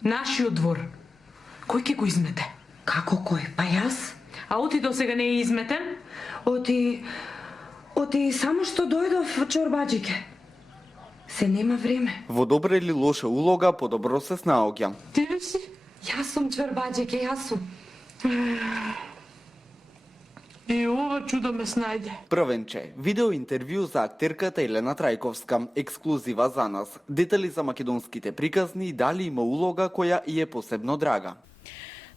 Нашиот двор. Кој ќе го измете? Како кој? Па јас? А оти до сега не е изметен? Оти само што дојдов чорбаџике. Се нема време. Во добра или лоша улога подобро се снаоѓа. Ти си? Јас сум чорбаџике, јас сум. И ова чудо ме снајде. Првенче, видео интервју за актерката Елена Трајковска, ексклузива за нас. Детали за македонските приказни и дали има улога која и е посебно драга.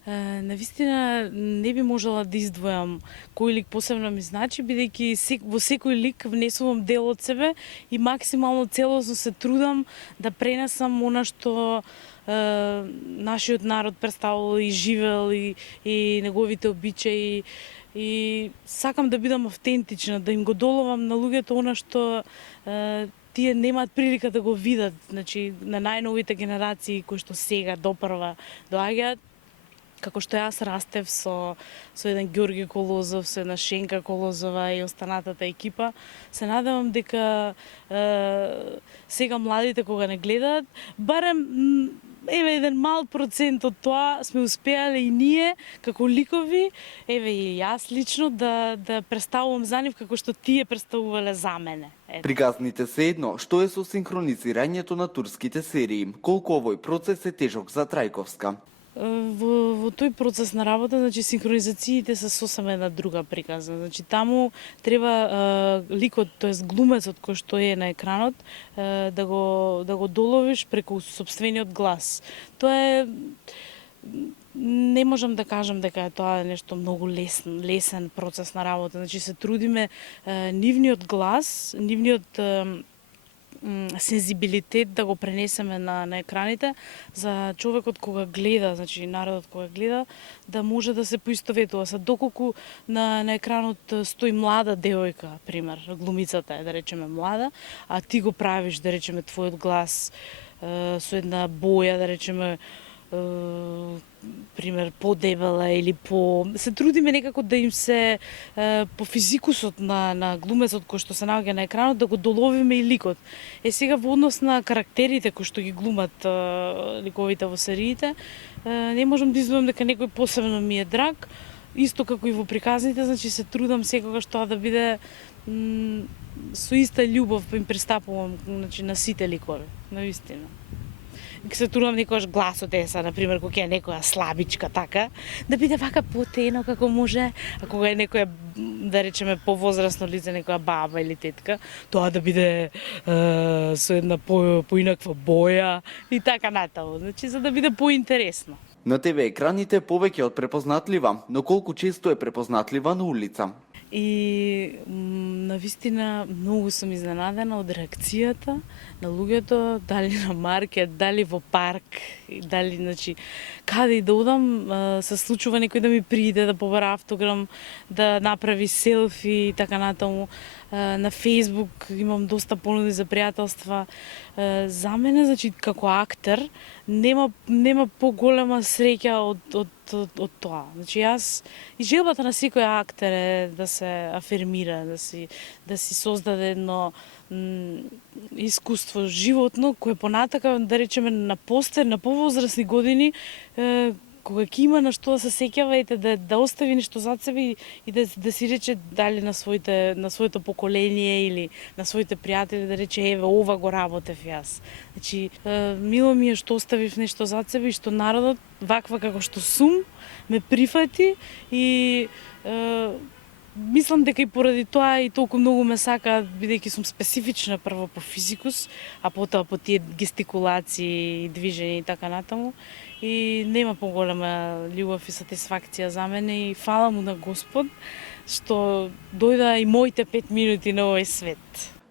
Навистина не би можела да издвојам кој лик посебно ми значи, бидејќи во секој лик внесувам дел од себе и максимално целосно се трудам да пренесам она што нашиот народ представувал и живел и неговите обичаи и сакам да бидам автентична, да им го доловам на луѓето она што тие немаат прилика да го видат, значи на најновите генерации кои што сега допрва доаѓаат. Како што јас растев со еден Ѓорги Колозов, со една Шенка Колозова и останатата екипа, се надевам дека сега младите кога не гледаат, барем еден мал процент од тоа сме успеале и ние како ликови, и јас лично да представувам за нив како што тие представувале за мене. Приказните се едно, што е со синхронизирањето на турските серии, колку овој процес е тежок за Трајковска. Во тој процес на работа, значи синхронизациите се сосема една друга приказна. Значи таму треба ликот, тоест глумецот кој што е на екранот, да го доловиш преку сопствениот глас. Тоа е не можам да кажам дека е тоа нешто многу лесен процес на работа. Значи се трудиме нивниот глас, нивниот сензибилитет да го пренесеме на екраните за човекот кога гледа, значи народот кога гледа, да може да се поистоветува со доколку на екранот стои млада девојка, пример, глумицата е да речеме млада, а ти го правиш да речеме твојот глас со една боја да речеме пример подебела или се трудиме некако да им се по физикусот на глумецот кој што се наоѓа на екранот да го доловиме и ликот. Сега во однос на карактерите кои што ги глумат ликовите во сериите, не можам да издвојам дека некој посебно ми е драг, исто како и во приказните, значи се трудам секогаш тоа да биде со иста љубов им пристапувам, значи на сите ликови, навистина. Се трудам некојаш гласот на пример, кога е некоја слабичка така, да биде вака потено како може, а кога е некоја, да речеме, повозрасно лице, некоја баба или тетка, тоа да биде со една поинаква боја и така натаму, значи за да биде поинтересно. На ТВ екраните повеќе од препознатлива, но колку често е препознатлива на улица? И навистина многу сум изненадена од реакцијата на луѓето, дали на маркет, дали во парк, дали, значи, каде и да одам, се случува некој да ми приде да побара автограм, да направи селфи и така натаму. На Фејсбук имам доста понуди за пријателства. За мене, значи, како актер, нема поголема среќа од тоа. Значи, јас и желбата на секој актер е да се афирмира, да си создаде едно искуство животно кое понатака, да речеме, на повозрасни години, кога ќе има на што да се сеќава и да остави нешто зад себе и да си рече дали на своето поколение или на своите пријатели да рече еве ова го работев јас. Значи мило ми е што оставив нешто зад себе и што народот ваква како што сум ме прифати и мислам дека и поради тоа и толку многу ме сакаат бидејќи сум специфична прво по физикус, а потоа по тие гестикулации, движења и така натаму. И нема поголема љубов и сатисфакција за мене и фала му на Господ што дојда и моите 5 минути на овој свет.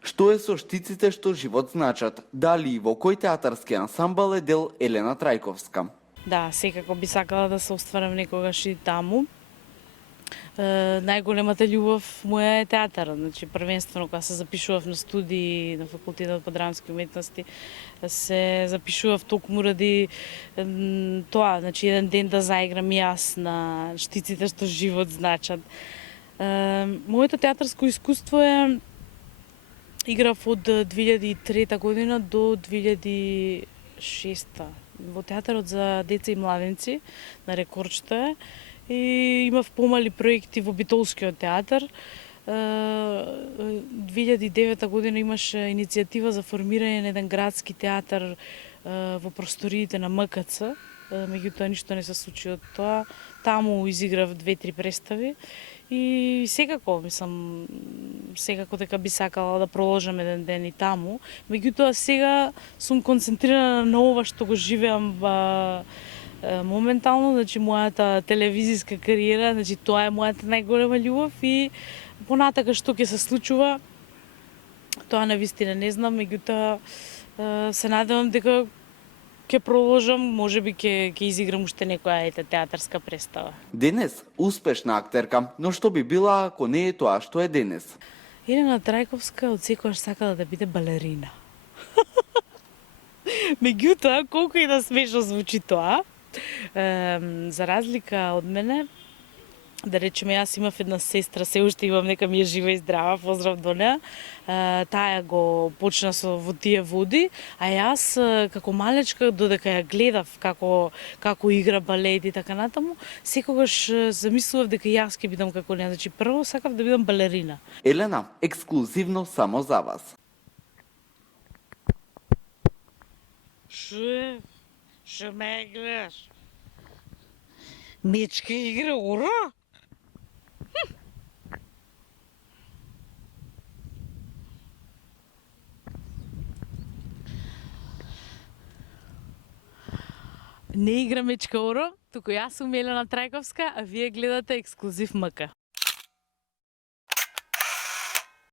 Што е со штиците што живот значат? Дали и во кој театарски ансамбл е дел Елена Трајковска? Да, секако би сакала да се остварам некогаш и таму. Најголемата љубов моја е театарот, значи првенствено кога се запишував на студии на факултетот по драмски уметности, се запишував токму ради тоа, значи еден ден да заиграм јас на штиците што живот значат. Моето театарско искуство е играв од 2003 година до 2006 во театарот за деца и младенци на Рекордчето е и имав помали проекти во Битолскиот театар. 2009 година имаше иницијатива за формирање на еден градски театар во просториите на МКЦ. Меѓутоа ништо не се случи од тоа. Таму изиграв 2-3 представи и секако дека би сакала да продолжам еден ден и таму. Меѓутоа сега сум концентрирана на ова што го живеам моментално, значи мојата телевизиска кариера, значи тоа е мојата најголема љубов и понатака што ќе се случува, тоа навистина не знам, меѓутоа се надевам дека ќе продолжам, можеби ќе изиграм уште некоја театарска представа. Денес успешна актерка, но што би била ако не е тоа што е денес? Елена Трајковска од секогаш сакала да биде балерина. Меѓутоа, колку и да смешно звучи тоа, за разлика од мене, да речеме, јас имав една сестра, се уште имам, нека ми е жива и здрава, поздрав до неа. Таа го почна во тие води, а јас како малечка, додека ја гледав како игра балет и така натаму, секогаш замислував дека јас ќе бидам како неа. Значи прво сакав да бидам балерина. Елена, ексклузивно само за вас. Шо ме гледаш? Мечка игра, ура! Не игра мечка оро, туку јас сум Елена Трајковска, а вие гледате Ексклузив МК.